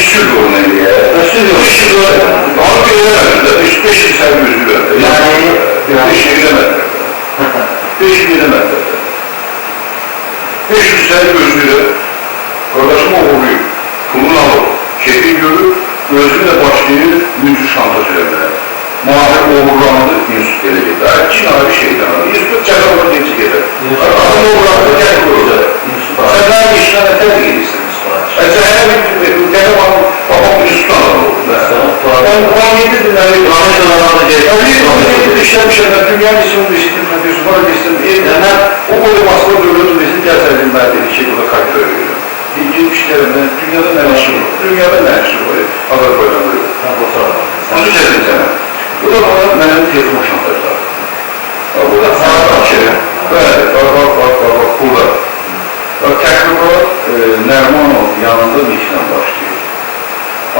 sürü onu diye. Sürü onu bilemezler. 5 yıl sen gözüyle. Yani 5 yıl bilemezler. 5 yıl bilemezler. 5 yıl sen gözüyle. Kardeşim oğurluyor. Pulunu alır. Şekil görür. Özüyle başlayır. Müncü şanta söylemeye. Muharrem oğurlandı. Yusuf gelecek. Cinayet şeytan alır. Yusuf canavar geçecek eder. Adam oğurlandı. Gel kurulda. Sen daha işine ne terk edirsin? Sen her bir telefon babam Yusuf'tan alır. Ben 17 dinleri işlemişler. Dünyanın ismini işitimden Yusuf'a geçtim. Hemen o koymasına dövüldüm. Bizim gerçekten ben dediği şey burada kalp veriyorum. İlginç işlerimden dünyada ne var? Dünyada ne var? Azerbaycan'da yok. Bunu çetin sana. Bu da bana benim telefon şantajlar. Burada saat açıyor. Evet, bak, burada. Tekrar Nermanov yanında bir işlem başlıyor.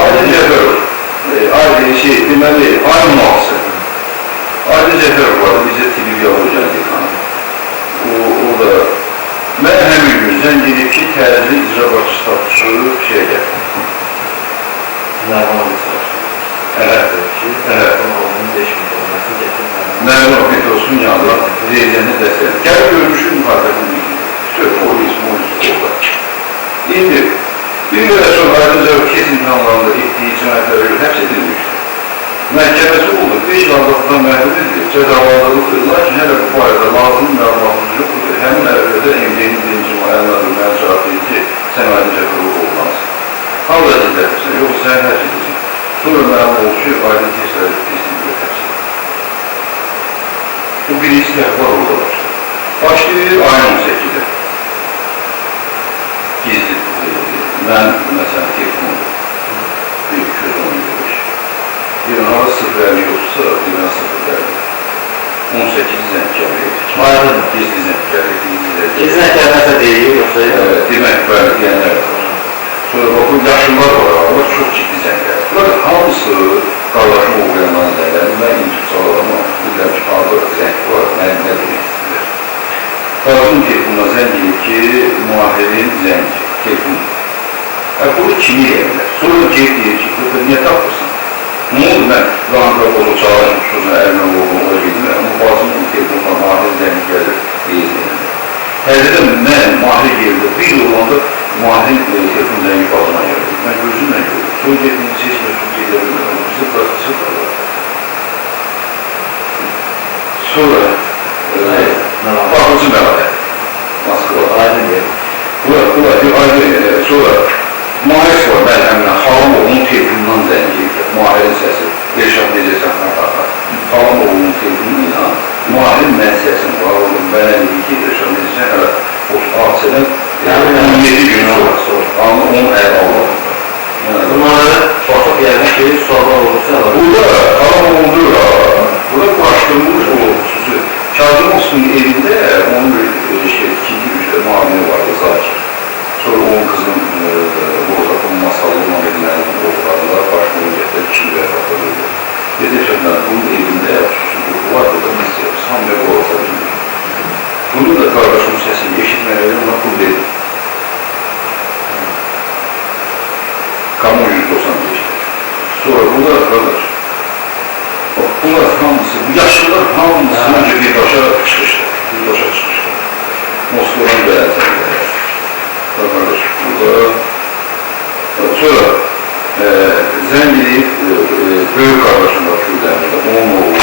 Aydın Ceferov, deməli, ayın mağası. Aydın Ceferov vardı, bizə Tibiyya Hocan dekanı. O da, mən həmin gün zəng edib ki, təzri icra başçı statusu şeyə gəlir. Nermanov statusu. Nermanov Petros'un yanında Zeyzəni dəstədir. Gəl görmüşüm müxalifətin bilgiyi. Polis orada. İndi bir qədər sonra ayrıca kes imkanlarında etdiyi cinayətlərə görə həbs edilmişdir. Məhkəməsi oldu, 5 yıl azadlıqdan məhrum edilir, cəzalandırılır. Lakin hələ bu barədə lazım məlumatımız yoxdur. Həmin əvvəldə MD'nin birinci müəllimlərin mənə cavab verir ki, sən Aydın Cəfərov olmazsın. Hal vəziyyətlədirsən, yoxsa sən həbs edilsin. Sonra məlum oldu ki, Aydın testləri testini həbs edilir. Bu birinci təhvar orada başlar. Başlayır ayın 18'de. Gizli. Ben mesela telefonum. Bir kürdan görmüş. Bir hava 050 yoksa bir 050. 18 zenk geliyor. Aynen. Gizli zenk geliyor. Gizli zenk gelmezse değil yoksa? Evet, demek böyle diyenler var. Sonra bakın yaşlılar var, ama çok ciddi zenk geliyor. Bunlar hamısı kardeşim uğrayanların zenkleri. Ben intik sağlamam. Buradan çıkardı zenk var. Ben ne demek istiyorum? Qazın telefonuna zəng edib ki, müahirin zəng telefonu. Bunu kimi yerlər? Sonra deyir ki, niyə tapırsan? Nə oldu mən Randrabolu çağırmışım, sonra əlimə oğlum, ola gedim, amma bazının telefonuna müahir zəng gəlir, deyir. Həzirdə mən müahir yerdə bir olanda müahir telefon zəngi bazına yerdir. Mən gözümlə gördüm. Sonra getdim, seçməsini gedirəm, bizə praktisi var. Sonra bakıcı məlakət. Moskva. Aydın yer. Bura bir aydın yer. Sonra müahis var, mən həmdən xalam oğlunun telefonundan zəng edir. Müahirin səsi. Elşad necəsən, xalam. Xalam oğlunun telefonuyla müahirin mən səsim var. Oğlum, mənə dedi ki, Elşad necəsən, hələ 36 17 gün sonra. Amma onun əl almaq. Bunları baxıb yerine ki, suallar olursa alır. Burada xalam oğludur. Burada quraşdırılmış o xüsusi. Kazımovskinin evinde onun ikinci güçte muamele vardı Zakir. Sonra onun kızın Rozat'ın masallığı edilen oğullarında başka ücretler kişi vefaklarıydı. Dedeşemler bunun evinde susuzluğu vardı da nasıl yapsam ve Rozat'ın. Bunu da kardeşim sesini eşitmeleri ona kul dedi. Kamu 195'tir. Sonra burada kardeş. Bunlar hamısı, bu yaşlılar hamısı önce bir başa çıkıştı. Moskova'dan gelen zengler. Kardeş, burada sonra zengin büyük kardeşim var Kürden'de, onun oğlu.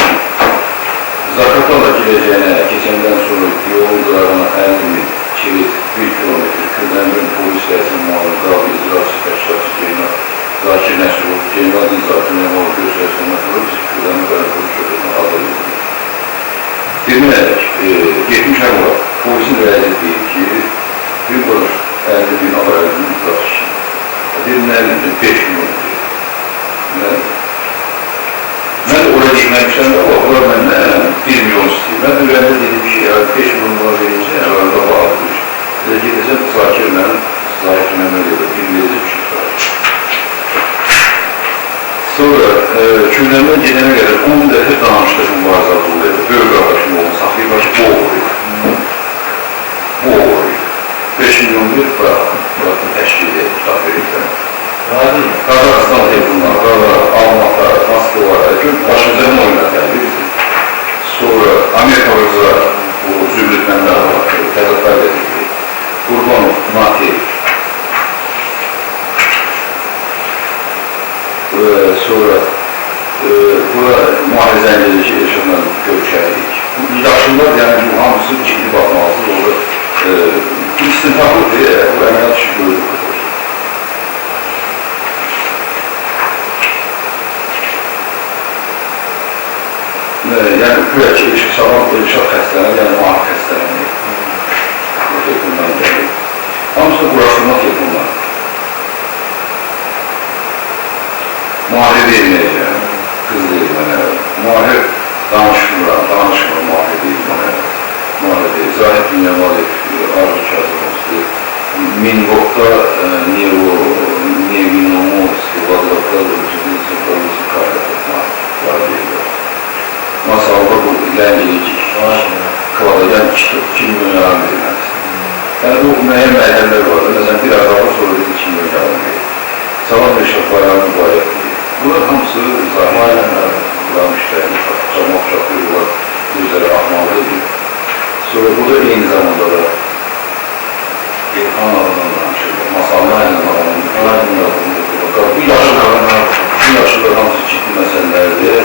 Zakatala gireceğine, geçenden sonra yolun kırağına 50 bin çevit 1 kilometre Kürden'den polis gelsin muhabbet, Gabi, İzrası, Teşratı, Ceyna, Zakir Nəsrov, Ceyna Dizatı, Nemalı göstərisini sonra biz Kürden'e böyle konuşuyoruz, adayız. Demək, 70 ay var, polisin rəzi deyir ki, bir qarış 50 bin alayının iflas işi. Dedim, nə bildim, 5 milyon deyir. Mən də oraya gitməmişəm də, onlar məndən 1 milyon istəyir. Mən də ürəndə dedim ki, 5 milyon dolar verincə, arada bağlıdır. Belə gedəcəm, Zakirlə, Zakir Məmmədiyyə 1 verəcək bir şey var. Sonra Kürden'den gedene kadar 10 dəfə danışdıq mübarizat oluyordu. Böyük qardaşım oldu, saxlayıb başı bu oğuruydu. Bu oğuruydu. 5 milyon bir bıraktı təşkil edib, tutaq verirsən. Materik. Sonra bura mühafizəncəlikə yaşanan görüşərik. Bu yaşlılar, yəni bu hamısı ciddi baxmalısız, orada istinaflıdır, bu əməliyyat işi görülür. Yəni güya ki, Elşad xəstələnir, yəni mühafizə xəstələnir. Bu telefondan gəlir. Hamısı da quraşdırmaq telefonlar. Mahir deyilməyəcəm, qız deyil mənə. Mahir danışmır, Mahir deyil mənə. Mahir deyil, Zahid Dünyamalı, Arzu Kazımovski, Minqokda Nevinomovski, Vazlavda Zıqalısı Kayrətlər var deyirlər. Masalda bu Ləngəlik Kıvadayan 2 milyon yaran verilməlidir. Yəni bu müəyyən mərhələlər vardır. Məsələn, bir araba sonra 2 milyon yaran verir. Salam Elşad bayrağını mübarək edir. Bunlar hamısı zahirlər, buranın işlərini, çamaq çapıyorlar, gözləri axmalı edir. Sonra burada eyni zamanda da İlhan adından danışırlar, masallar ilə danışırlar. Bu yaşlılar hamısı ciddi məsələlərdir.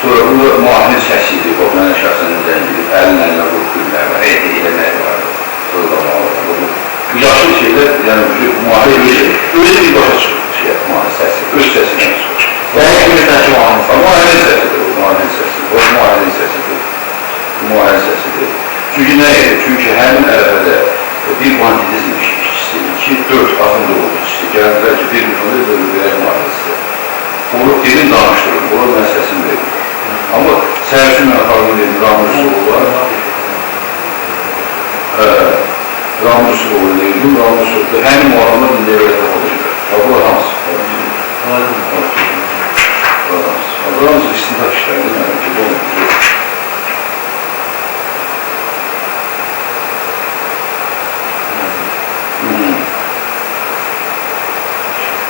Sonra burada müahir səsidir, o mənə şəxsən zəngidir, əlin-əlinə vurub gülmək var, eləmək var, sorulamalı. Bu yaşlı şeylər, yəni müahir özü bir başa çıxır müahir səsi, öz səsinə çıxır. Yəni kimi səsi müahir? Müahirin səsidir, o müahirin səsidir, o müahirin səsidir, müahirin səsidir. Çünki nə edir? Çünki həmin ərəfədə bir banditizm işçisi, 2-4 atım doğru işçisi gəldilər ki, bir müfəndə verək müahirisidir. Onu dilin danışdırır, onu mən səsini verir. Amma səhərçi mən aparını verir, Ramuzlu var. Ramuzlu olur deyildim, Ramuzlu olur. Həmin o adamlar indi evlətə olacaq. Bu hamısı. Ramuzlu istintaq işlərini mənim ki, bu olmuşdur.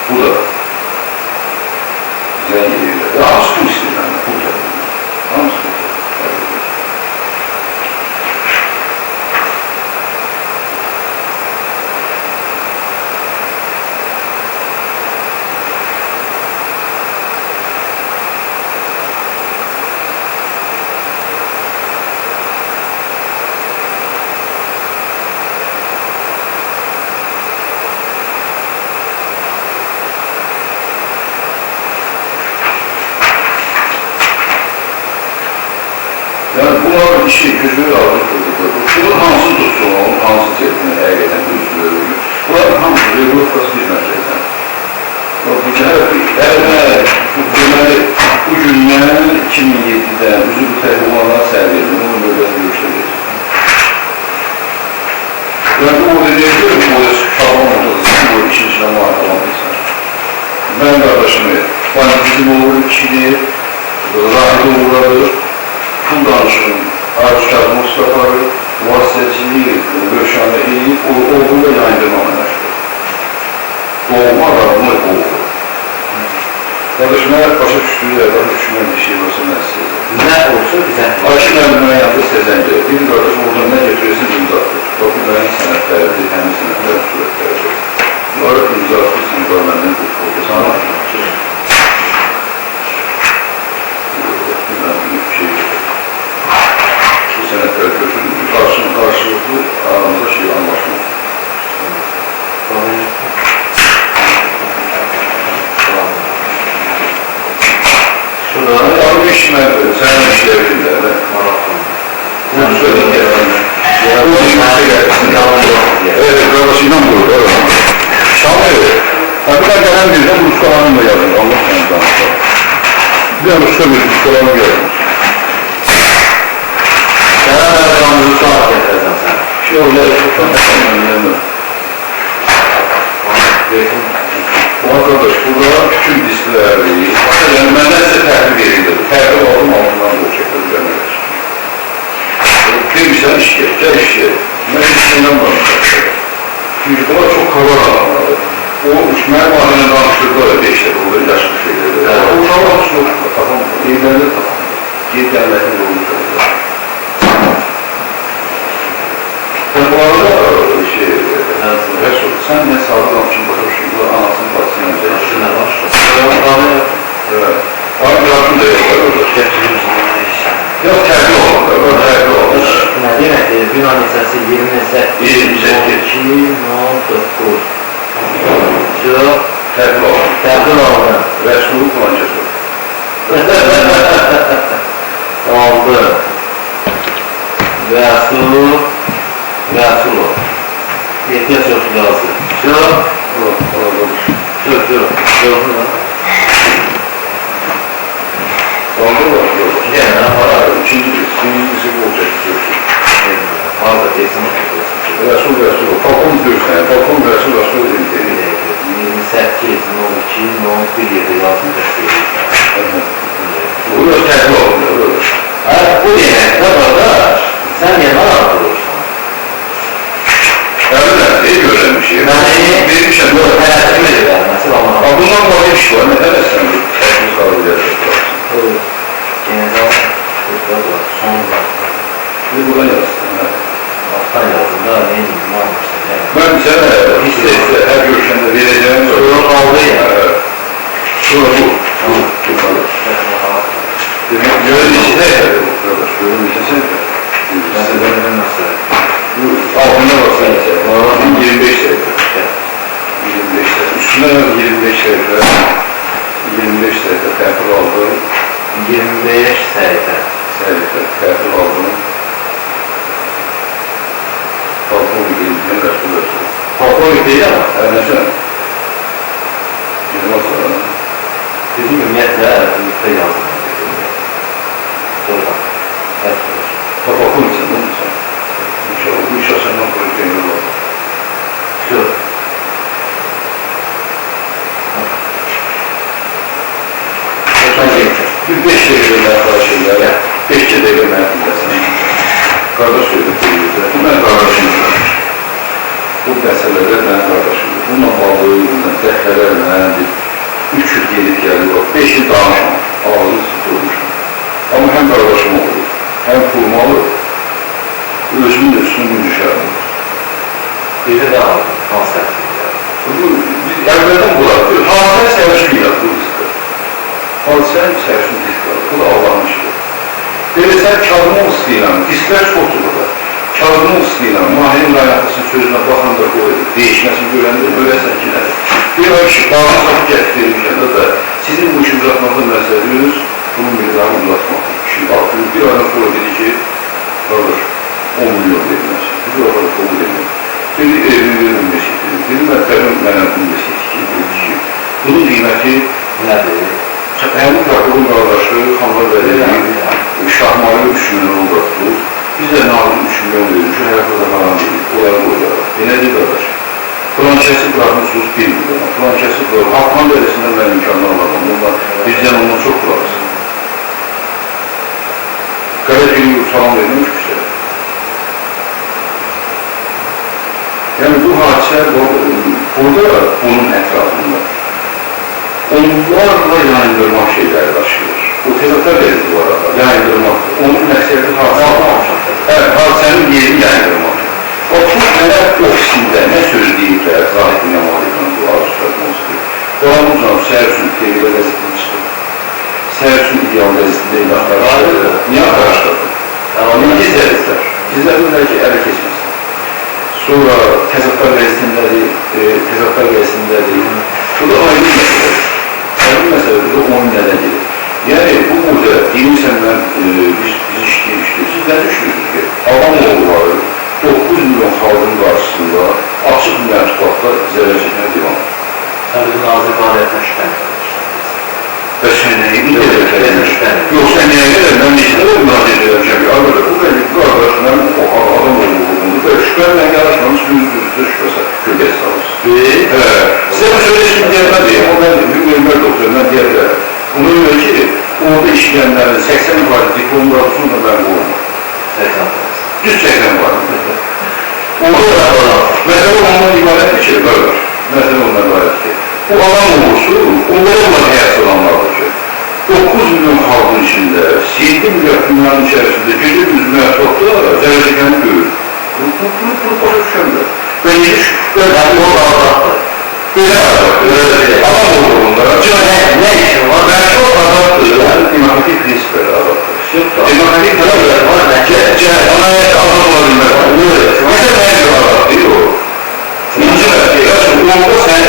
Bu da zəng edirlər. Hamısı bu istəyirlər, bu da. Hamısı bu da. Yəni bunların işi, gücü razı qıldıqdır. Bunun hansı tutsun, onun hansı telefonu həqiqətən düzdür. Bunların hamısı regulatası bir mərkəzdən. Deməli, bu gündən 2007-dən üzü bu telefonlarına səhv edin, onun növbəti görüşdə verir. Yəni bu orada deyir ki, o şaban ortadasın, bu işin içine muhakkam etsin. Ben kardeşimi, bizim oğlu kişiliği, rahide uğradır. Pul danışığın Arzu Kazımovski vasitəçiliyi, görüşəndə eləyib, oğlu da yayındırma məşğul. Doğma adamını oğlu. Qardaşım, mən başa düşdüyü yerdə düşünmən bir şey olsa mən istəyəcəm. Nə olsa bizə? Ayşin əlimdən yanında istəyəcəm gəlir. Bir qardaşım oradan nə götürürsən imza atır. Bakın, mənim sənətləridir, həmin sənətlərin surətləridir. Bunları imza atırsın, məndən qurtuldu. Sana sənətlər götürülür, qarşılıqlı aramızda şey anlaşmaq. Şurada bir işimə, sənin işləyebilirlər. Bunu söyləyin gəlməyinə. Bu işimə gəlsin. Evet, qardaşıyla buyur. Şamil, bir də gələn birdən Ruskalanın da yazın. Allah səni danışlar. Bir də Ruska bir Ruskalanı yazın. Ramuzlu saat gətirəcəm sən. Şey olayı çoxdan əslənməyəm. Bu arkadaş, burada bütün disklərliyi, yəni məndən sizə təhvil verildir. Təhvil aldım, altından da o şəkildə gəlməkdir. Demişsən iş yer, gəl iş yer. Mən işləylə danışacaq. Çünki bunlar çox kavar adamlardır. O, mənim adına danışdırdılar 5 dəfə, orada yaşlı şeylərdir. O uşaqlar yoxdur, tapamdır, evlərdə tapamdır. Yer gəlməklə olmuşlar. Sen bu arada Rəsul, sən nə sağlıqlam üçün başa düşün, bu anasının bacısının üzərində. Şuna başla. Evet. Abi yardım da yok, orada. Yok, təbii olur, təbii olur. Nə deməkdir? Bina neçəsi 28, 9. Çox Təbii olur. təbrik oldu. Rəsulun plancası. Oldu. Rəsul ol. Ehtiyac yoxdur lazım. Çox. Çox. Doğru mu? Oldu mu? Yok. Yəni, İkincisi bu olacak. harada desin olacaq. Rəsul, Falcon diyorsan, Falcon Rəsul edildi. 28, 02, 01 yerdə yazın təşkil Bu da təbii olur. Bu deməkdə qardaş, sən niyə narahat olursan? Əlbəttə, görənmişik. Vermişəm. Tələsim edirlər, məsələn, amma. Bundan var iş var, nə tələsən bu təşkil qalabilir? General, son vaxtda. Bir buradan yazsın. Alttan yazın da, neyim, ne almışsın, yəni. Ben sənə istə-istə hər görüşəndə verəcəyim. Sonra qaldı ya. Sonra bu qalır. Görün içində yətədir bu, qardaş. Görün içində Məsələn, nasıl? bu altında baxsan isə, 25 səhifə. 25 səhifə. Üstünə 25 səhifə. 25 səhifə təxil aldı. 25 səhifə. Səhifə təxil aldı. Falcon edildi, Rəsul. Polkovnik deyil ama. Nəsən? Girmaz sonra. Bizim ümumiyyətlə, ümumiyyətlə yazdım. Sonra, Falcon için bunu sen. İnşallah bu işe senden koyup emir var. Yok. Bir 5 devre arkadaşlar ya. 5 devre merkezdesin. Kardeş söyledim. Ben kardeşimdir. Bu meseleler ben kardeşimdir. Bununla bağlılığından, dəfələrlə 3 yıl gelip geldi. 5 yıl danışmam. Ağzını sıkılmışım. Ama hem kardeşim olur, hem kurmalı. Özümün de üstünün düşerdim. Biri de aldım, konsertinde. Biz evvelden bırakıyor. Hadise sevişmi yapıyoruz. Hadise sevişmi diskler. Bu da Allah'ın işi. Böyle sen kağıdını ısıyla, diskler çoktur burada. Kağıdını ısıyla, mahallenin kaynakçısının sözüne bakanda o değişmesini görende öylesen ki nedir? Bir ay kişi bağlı sapı getirmişken de sizin bu işi uzatmakta meseleniz bunun miktarını uzatmak. Şimdi aklını bir aydan sonra dedi ki, kardeş 10 milyon verilmez. Bir o kadar kabul edilmez. Dedi evini verilmez. Dedi ben verilmez. Bunun kıymeti Nədir? hem Rakıl'ın kardeşi Kanlar Belediye Şahmarı 3 milyon uğrattı. Biz de Nazım 3 milyon verilmiş. Hayatında falan dedik. Onları koyuyorlar. Ne dedi kardeş? Fransiyası bırakmışsınız 1 milyon. Fransiyası bırakmışsınız. Halkman Belediyesi'nden ben imkanlar alamadım. Bunlar bizden ondan çok kulağısın. Karaca'yı salam verilmiş bir şey. Yani bu hadise burada bunun etrafında. Onlarla yayındırmak şeyler başlıyor. O tezatlar verildi bu arada. Yayındırmak. Onun məqsədi hadise. Evet, hadisenin yerini yayındırmak. O çok neler ofisinde ne söylediğiyle Zahid İnanmalı'nın bu arzularını olsun. Doğumuz var, Sərsun TV'de gazetini çıktı. Sərsun İdeal gazetinde inatlar çıktı. Niye arkadaşlardı? Niye gizlediler? Gizlediler ki ele geçmesin. Sonra tezatlar gazetindədir. Bu da ayrı bir mesele. Ayrı bir mesele de onun neden gelir. Yani bu burada değilsen ben biz işleyip siz ne düşünüyorsunuz ki? Adamoğulları 9 milyon xalqın qarşısında açıq mətbuatda zərər çəkmə devam. Tabii nazir fəaliyyətinə şübhəni. Və sən nəyi bildirəcəksən? Yox, sən nəyə qədər? Mən neçədə müraciət edəcəm ki, arada bu qardaş, mən o adam olduğunu və şübhənlə yarışmamış düz-düzdə şübhəsə köqəyə salırız. Sizə bu söyleşim gəlmədi, o mən Ümər doktorundan deyə bilərəm. Ona görə ki, orada işləyənlərin 80% diplomlarını da mən qoyma. 80%. Düz 80 var. Orada məsələ ondan ibarətdir ki, qardaş, məsələ ondan ibarətdir. Bu adam olursu, onlarla həyat olanlardır ki, 9 milyon xalqın içində, 7 milyon dünyanın içərisində gecə güzmə əsbabda zərəcəkəni görür. Bunu başa düşəmlər. Və necə şükür? Yani o bağlattı. Böyle adam oldu bunlara. Ne işin var? Ben çok adamdır. Yani demokratik prensipleri adamdır. Demokratik prensipleri var. Anayasa adam olabilmez. Bize mevcut adam değil o. İkinci mesele, onda sen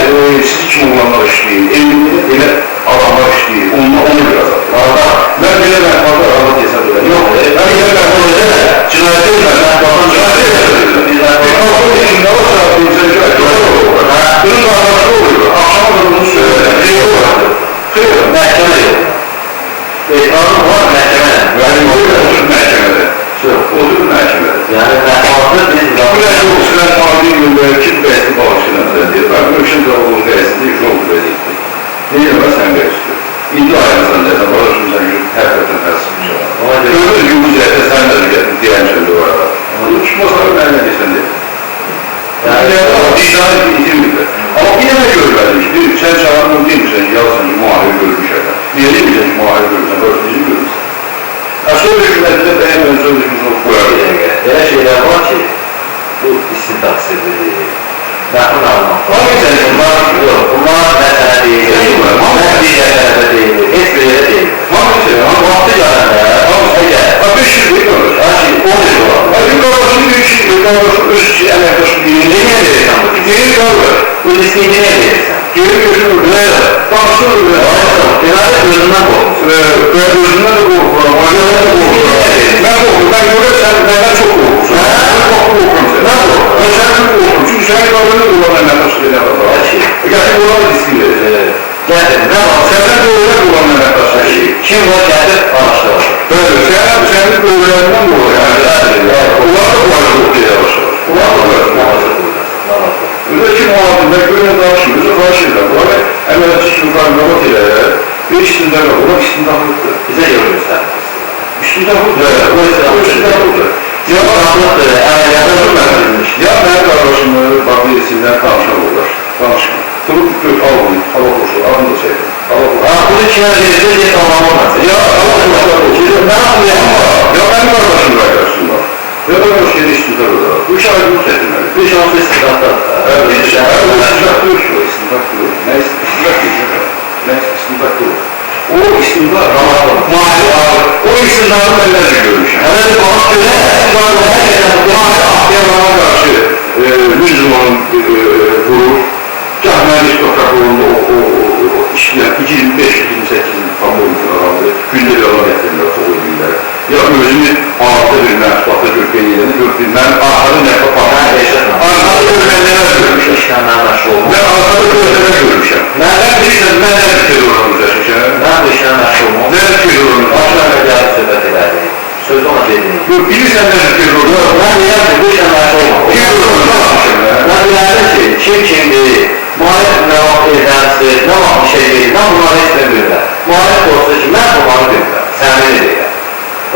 siz kim olanlar işleyir, evliliğinde belə adamlar işleyir, onu biraz atır. Ben belə mənfaatı rahat hesab edirəm. Yox, ben belə mənfaatı edirəm. Cinayət edirəm, mənfaatı cinayət edirəm. Mənfaatı içində o saat insan olur. Bunun qardaşı olur. Akşama da bunu söyler. Xeyr olarak. Xeyr. Məhkəmə yox. Qanun var, məhkəmə. Yani otur məhkəmədə. Otur məhkəmədə. Yani məhkəmə biz Biraz o sizler tarihin yılları kim bəzi bağışlanır dedi. Ben Mövşin Dağlı'nın bəzisi yol vəziyetli. Neyim ben sen bəzisi? İndi ayağınızdan zaten barışımızdan yürüp her taraftan tersmiş olan. Ömür yumuzette sen de rügetin dirençli var. Çıkmasalar ben ne desen dedi. Yani vicdanı bir itimlikle. Ama yine de görmedim. Sen çağırmam değil mi sen? Yalsın ki muharebe görmüş adam. Niye değil mi sen ki muharebe görmüşsen? Barışımızı görmüşsen. Söz hükümetinde beğenmeyen söz hükümetini koyabilir. Böyle şeyler var ki, bu istintak sirri, məhkum almaq. Bunlar məsələ deyil, mən digərlərdə deyil, heç bir yerə deyil. Vaxtı gələndə, əgər 500 bin olur. 10 il olar. Benim kardeşim bir şey, kardeşim öz emektaşım değil. Niyə verirsən bu? Değil kaldı. Bu listeyi niyə verirsən? Geri götürür. Ne? Baksın öyle. Deməli, özündən qorxmusun. Ben özümden de korkuyorum. Aileden de korkuyorum. Ben korkuyorum. Ben görürsen benden çok korkuyorsun. Ben korkuyorum sen. Ben korkuyorum. Ben sen çok korkuyorum. Çünkü senin kardeşini kullanan emektaşı değil. Gerçek olan da riski verir. Gətir, nə var? Senden de öyle kullanan emektaşı. Kim var, gətir, araşdırır. Böyle. Senin böylelerinden mi olur? Onlar da bu arada ortaya yavaşlar. Onlar da bu arada. Öyle ki muhabbetinde böyle danışmıyoruz, karşıyla. Bu arada emeliyatçı çocuklar rahat ile bir istindar var. Ona istindahlıktır. Bize görürsən. İstindahlıktır. O istindahlıktır. Ya Rahmetli, əməliyyatı verilmiş. Ya benim kardeşimle baklı isimden tanışan olur. Tanışma. Durup gök al bunu. Hava koşu. Adını da sevdim. Hava koşu. Bunu kime verirse diye tamamlamaz. Ya hava koşu. Ne yapayım? Ya benim kardeşimle arkadaşım var. Ya ben hoş yeri istindar olur. 3 ay bunu seçilmeli. 5 6 istidatlar. Evet, istindak diyor ki o, istindak diyor. Ne istindak diyor? Ne istindak diyor? O istindak, mahalle ağır. O istindarı ben nerede görmüşüm? Evet, bana göre Mahalle ahyalara karşı Müslümanın vurur. Cahmeli topraklarında o işler 25-28'in tam olmuşsun adamları. Günde bir adam getirirler, çok ölürler. Ya özünü ağırda bir məhsubatda görkəniyyəni görkəniyyəni arxada nə papağı yaşatma. Arxada görkəniyyələr görmüşəm. İşləmlər məşğul olmur. Mən arxada görkəniyyələr görmüşəm. Mən nə bir terörümüz yaşayacaq? Mən bu işlə məşğul olmur. Nə bir terörümüz? Başlarına gəlib söhbət edərdik. Sözü ona dedim. Bilirsən nə bir terörümüz? Mən deyəm ki, bu işlə məşğul olmur. Terörümüz yapmışım mən. Mən deyərdim ki, kim kimdir, müharib nə vaxt edənsiz, nə vaxt bir şey deyil, mən bunları heç bilmirəm. Müharib olsa ki, mən bunları bilmirəm, səmimi deyirəm.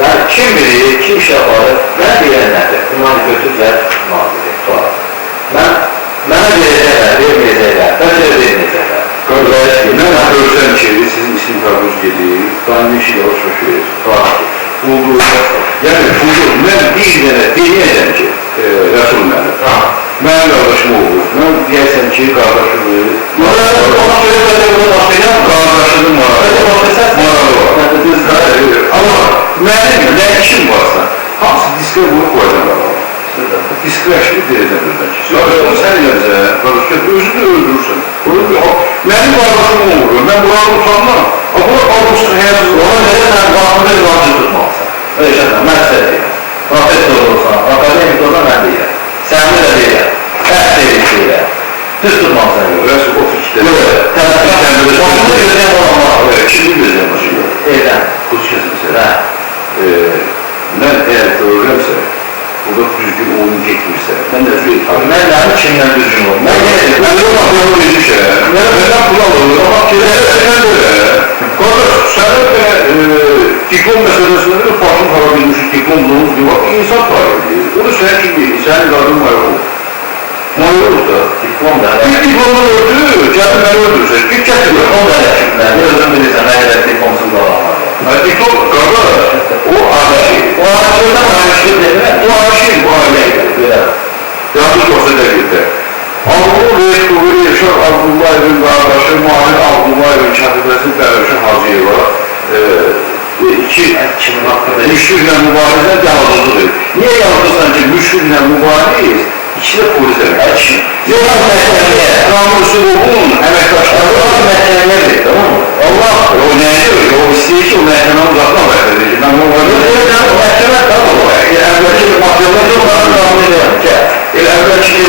Yəni, kim bilir, kim iş yaparır, mən deyən nədir? Bunları götürürlər, müharib deyir. Mənə verəcəklər, verməyəcəklər, bəlkə də verməyəcəklər. Mən görsən ki, sizin istinkarınız gedir, daimi işi yavaş-yavaş verir. Yəni, mən bir dənə deyəcəm ki, Rəsul mənim. Mənim qardaşım olur. Mən deyəsən ki, qardaşımı... Qardaşının maralı var. Amma mənim nə işim varsa, hamısı diskə bunu qoyacaqlar. Diskə əşlik verəcəm özdən ki. Onu sən gələcək, qardaşlar, özünü öldürürsən. Mənim qardaşım olur, mən bunları utanmam. Amma qardaşın həyatsız Ona görə sən vaxtında ünvancı tutmalısan. Ölçənlə, mən sizə deyirəm. Profesör olursan, akademik olursan mən deyirəm. Səmimi də deyirəm. Hər şeyi deyirəm. Düz tutmalısan yox. Rəsul o fikirdə. Yox, tələffüz. Onu gözləyəm olanlar. Kimi gözləyəm başında? Evdən. Qız kəsilsə. Mən əgər görürəmsə, burada düzgün oyun getmirsə, mən də üzr etməm. Mən nəmin kimdən düzgün olum? Mən yenə deyirəm. Mən də baxıyorum edmişəm. Məndən pul alırım. Amma sən belə. Qardaş, sənin belə diplom məsələsində də başın xara bilmişik, diplomluğumuz bir var, insan tarihdir. O da sənin kimi, sənin qadın mayor olur. Mayor olur da. Diplom da. Bir diplomunu öldü, gəlin məni öldürürsən. Bir kəsin Diplom da yakından. Ne özün bilirsən, nə qədər diplomsuz da var. diplom, qardaş, o araşır. O araştırdan araştır dedi mi? O araşır, bu ailəydi. Belə. Yanlış olsa da gitti. Allah Uşaq Abdullayevin qardaşı Mahir Abdullayevin katibəsi Dərvişin Hacıyeva kimin haqqında? müşküllə mübarizə yalnızdır. Niyə yalnızsan ki, müşküllə mübariz ikisi də polis əməkdaşı? Namusu olun, əməkdaşları Məhkəmələrdir, tamam mı? Allah o nəyi öyle, o istəyir ki, o məhkəmə uzaqdan vəqt edir. Mən onları məhkəmə tamam o. Əvvəlki mahkəmədə onların qanunu edir. Əvvəlki